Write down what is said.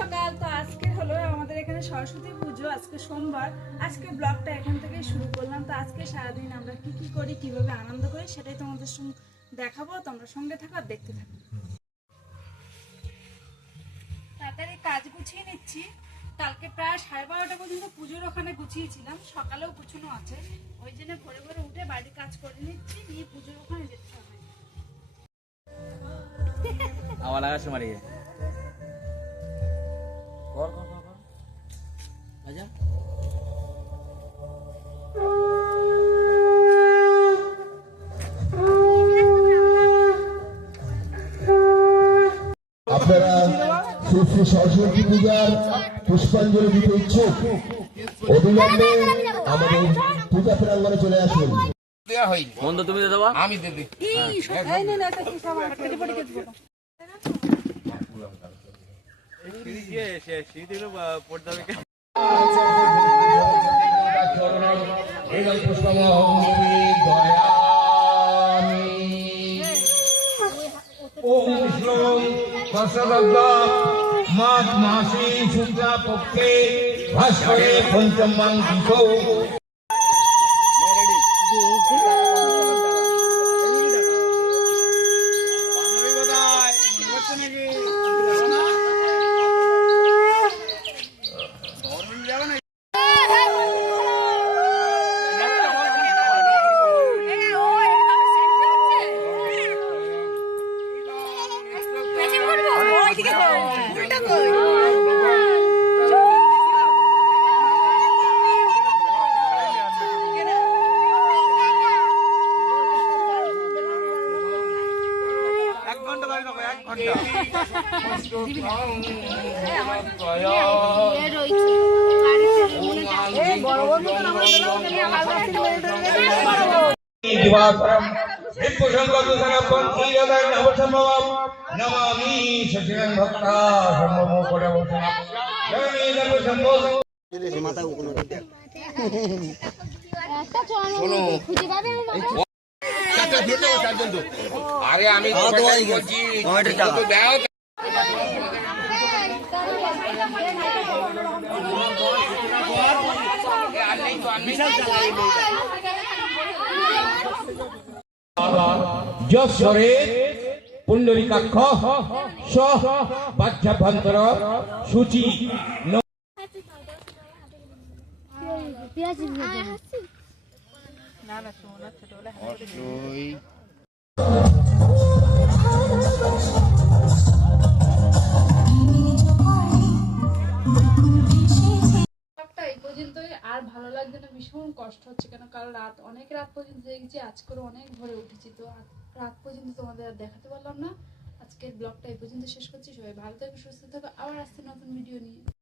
সকাল। তো আজকে হলো আমাদের এখানে সরস্বতী পুজো, আজকে সোমবার। আজকে ব্লগটা এখান থেকেই শুরু করলাম। তো আজকে সারাদিন আমরা কি কি করি, কিভাবে আনন্দ করি, সেটাই তোমাদের সঙ্গে দেখাবো। তোমরা সঙ্গে থাকো আর দেখতে থাকো। তাড়াতাড়ি কাজ গুছিয়ে নিচ্ছি। কালকে প্রায় 12:30 পর্যন্ত পুজোর ওখানে গুছিয়েছিলাম, সকালেও গুছানো আছে। ওই জন্য ভোরে ভোরে উঠে বাড়ির কাজ করে নিচ্ছি, নিয়ে পুজোর ওখানে যেতে হবে। আমার লাগাছে মারিয়ে কর কর কর কর আচ্ছা আপনারা শ্রী শ্রী সরস্বতী পূজার পুষ্পাঞ্জলি দিতে ইচ্ছুক অবিলম্বে আমাদের পূজা প্রাঙ্গণে চলে আসুন। বন্ধু তুমি দিয়ে দেবা, আমি দিয়ে দিই। মাঘ মাসে শুক্লা পক্ষে ভাস্করে পঞ্চমাং তিথৌ নমামি সচিন ভক্তা সম্ভব করে বলছেন আরে আমি বলছি যশ্বরে পুণ্ডরিকাক্ষ স বাহ্যাভ্যন্তর সূচি এই পর্যন্তই। আর ভালো লাগছে না, ভীষণ কষ্ট হচ্ছে। কেন কাল অনেক রাত পর্যন্ত দেখছি, আজকেও অনেক ভোরে উঠেছি। তো রাত পর্যন্ত তোমাদের আর দেখাতে পারলাম না। আজকের ব্লগটা এই পর্যন্ত শেষ করছি। সবাই ভালো থাকো, সুস্থ থাকো, আবার আসছে নতুন ভিডিও নিয়ে।